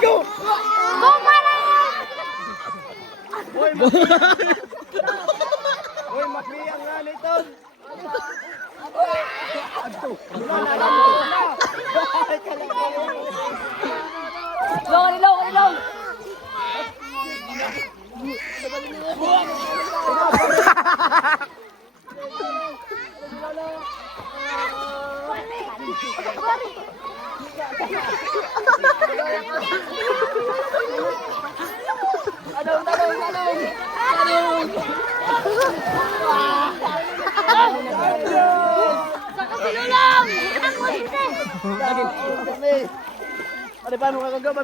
go! Go, pala! Uy, makliyang nga nito. Long. Ano pa mo kagagab?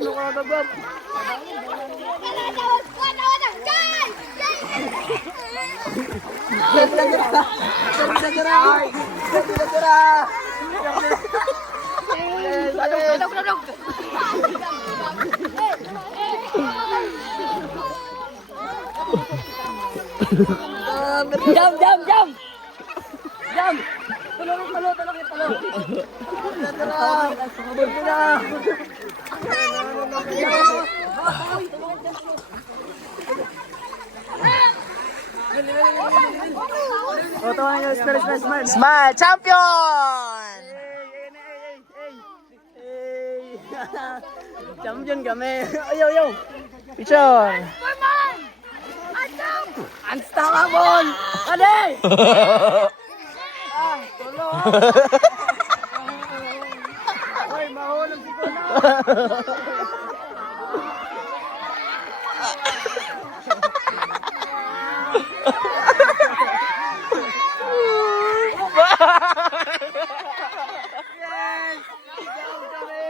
Jump! Talo. Smile champion! Champion kami. Ayaw. Picture. Unstoppable! Ade! Tulo! Hoy, mahulog si Kuna! Yes! Ikaw kami!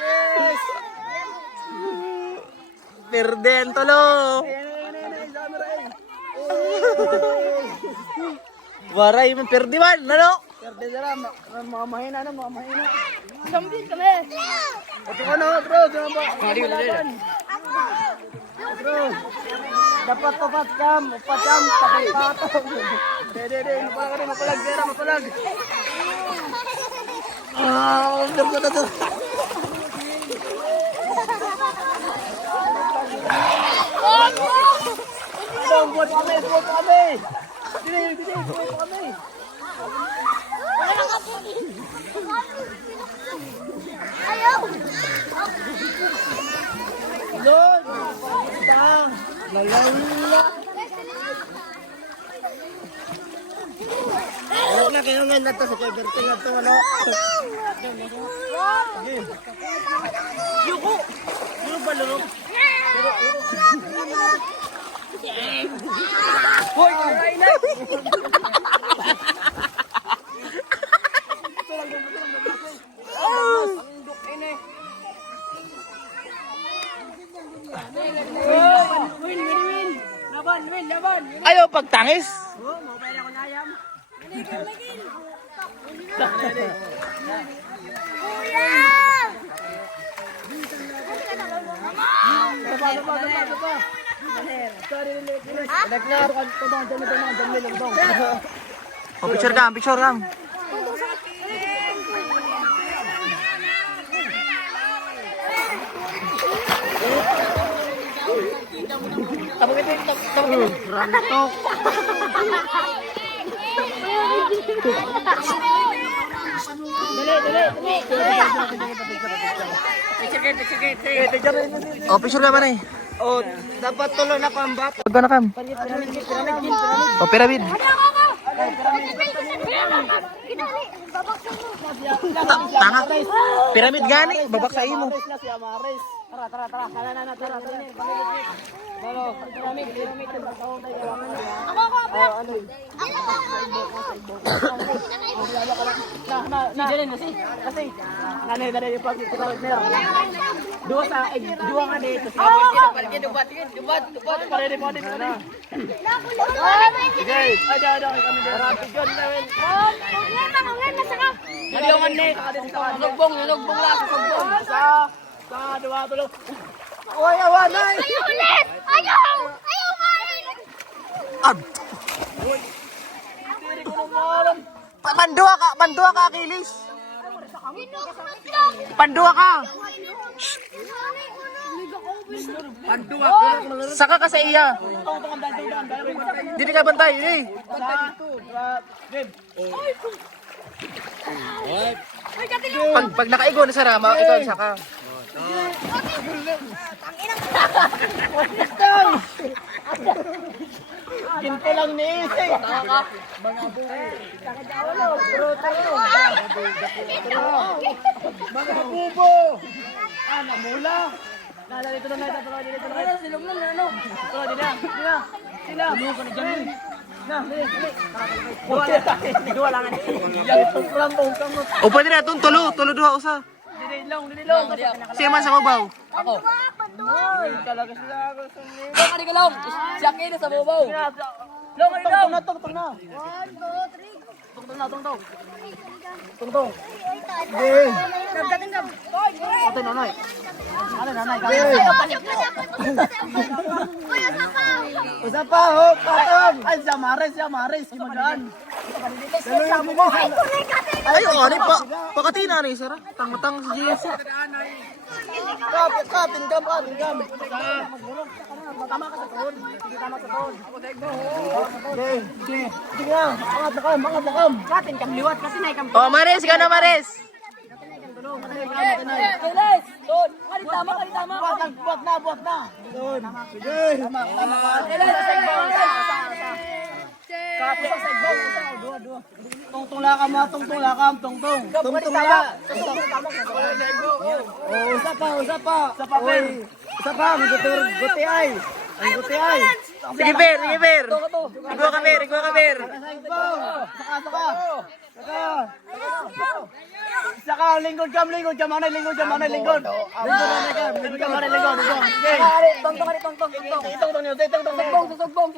Yes! Perden tolo. Waray man perdi man, ano? Perde dala, mga mahina. Champion kami! Ito ka na, bro. Diyan ba? Bro. Dapat papat kam. Patay patong. Dede. Mapalag. Berdo. Buat kami. Dili, buat kami. Ayaw! Lord. Tang. Lalala. Ano na kayo ngayon na to sa Everton na to, ano? Yuko! Yung balong. Hoy, aray na! Win! Laban! Ayaw pagtangis. Oh, picture kam. Rantok! Dali! Oh, picture ka ba na eh? Oh, dapat tulo na pambat. Pagka na kam. Oh, pyramid. Tanga. Pyramid gani, babak sa imo. Tara. Tara. Balo, pyramid. Kasi kanina yung pagkikita meron. Dua nga dito. Dubat. Pare mo din. Sige. Ada kami dito. Rapid yun gawin. Nalungan ni. Nugbong la sa sugbong. Sa dua tulo. Oy, awanay. Ayaw ulit! Ayaw main! Mandua ka Achilles. Pandua ka. Saka ka sa iya. Dili ka bantay, eh. Pag nakaigo na sa rama, ikaw ang saka. Ginto lang ni Isi. Mga bubo. Namula. Dito na. Dito na. Silong na, ano? Dito na. Sila. Ano ka na dyan? Dua lang. Yang tukram tong kamot. O pwede na, tulo duha usa. Dililong. Siya man sa babaw. Ako. Ay, talaga sila ako sa nila. Long, ka long. Siyak ini sa bubaw. Long, tong na. 1, 2, 3. Tungtong. Ate nanay. Ano nanay? Usa pa, ho, patom. Ay, siya mares, magaan. Ay, o, ano pa? Pakatina na yung sara. Tang-matang si GS. Kapin gam. Tama ka sa tuhod. Tama sa tuhod. Sige. Sige na. Angat na kam. Kapin kam liwat kasi na ikam. O, Maris, ikaw na, Maris. Guys, doon. Kali tama. Buat na. Doon. Sige. Tama ka. Kapos sa igbaw. Dua. Tungtong lakam. Tungtong la. Oh, isa pa. Sa papel. Isa pa. Guti ay. Ang guti ay. Sige, Ber. Igwa ka, Ber. Sa igbaw. Saka lingkod kam. Ano lingkod? Lingkod. Sige. Tong. Itong niyo. Susugbong.